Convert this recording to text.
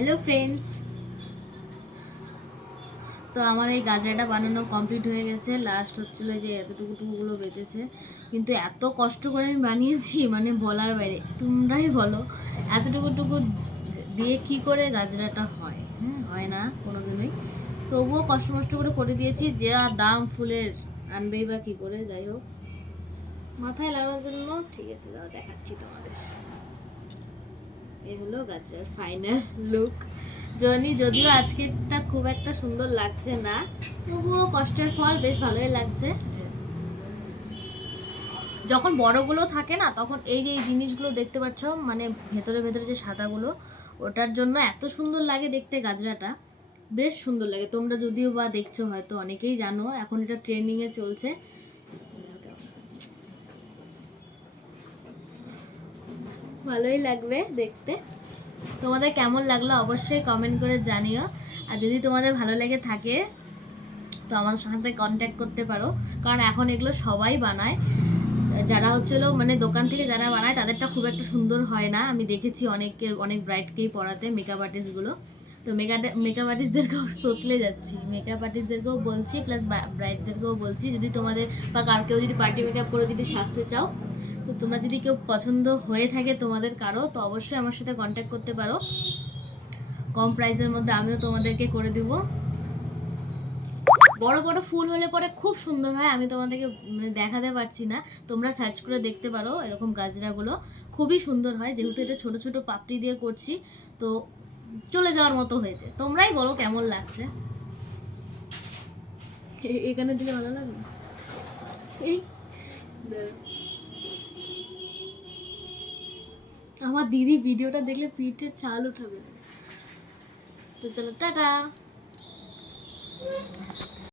Hello friends, তো আমার এই গাজরাটা বানানো কমপ্লিট হয়ে গেছে। লাস্ট হচ্ছিলো যে এতটুকুগুলো বেঁচেছে, কিন্তু এত কষ্ট করে আমি বানিয়েছি মানে বলার বাইরে। তোমরাই বলো এতটুকু দিয়ে কি করে গাজরাটা হয়? হ্যাঁ, হয় না কোনো দিনই। তবুও কষ্ট করে করে দিয়েছি। যে আর দাম ফুলের, আনবেই বা কী করে। যাই হোক, মাথায় লাগানোর জন্য ঠিক আছে, দাও দেখাচ্ছি তোমাদের। এই হলো গাজরার ফাইনাল লুক। যদিও আজকেরটা খুব একটা সুন্দর লাগছে না, তবুও কষ্টের ফল বেশ ভালোই লাগছে। যখন বড়গুলো থাকে না, তখন এই যে এই জিনিসগুলো দেখতে পাচ্ছ, মানে ভেতরে ভেতরে যে সাদাগুলো, ওটার জন্য এত সুন্দর লাগে দেখতে। গাজরাটা বেশ সুন্দর লাগে। তোমরা যদিও বা দেখছো, হয়তো অনেকেই জানো, এখন এটা ট্রেন্ডিংয়ে চলছে। ভালোই লাগবে দেখতে। তোমাদের কেমন লাগলো অবশ্যই কমেন্ট করে জানিও। আর যদি তোমাদের ভালো লেগে থাকে তো আমার সাথে কন্ট্যাক্ট করতে পারো, কারণ এখন এগুলো সবাই বানায়। যারা হচ্ছিল মানে দোকান থেকে যারা বানায় তাদেরটা খুব একটা সুন্দর হয় না। আমি দেখেছি অনেক ব্রাইটকেই পড়াতে, মেকআপ আর্টিস্টগুলো। তো মেকআপ আর্টিস্টদেরকেও তোতলে যাচ্ছি, মেকআপ আর্টিস্টদেরকেও বলছি, প্লাস ব্রাইডদেরকেও বলছি, যদি তোমাদের বা কার কেউ যদি পার্টি মেকআপ করে যদি সাজতে চাও, তো তোমরা যদি কেউ পছন্দ হয়ে থাকে তোমাদের কারো, তো অবশ্যই আমার সাথে কন্ট্যাক্ট করতে পারো। কম প্রাইসের মধ্যে আমিও তোমাদেরকে করে দিব। বড় বড় ফুল হলে পরে খুব সুন্দর হয়। আমি তোমাদেরকে মানে দেখাতে পারছি না, তোমরা সার্চ করে দেখতে পারো। এরকম গাজরাগুলো খুবই সুন্দর হয়, যেহেতু এটা ছোট ছোট পাপড়ি দিয়ে করছি, তো চলে যাওয়ার মতো হয়েছে। তোমরাই বলো কেমন লাগছে। এখানে দিলে ভালো লাগবে। এই আমার দিদি ভিডিওটা দেখলে পিঠে চাল উঠাবে। তো চলো, টাটা।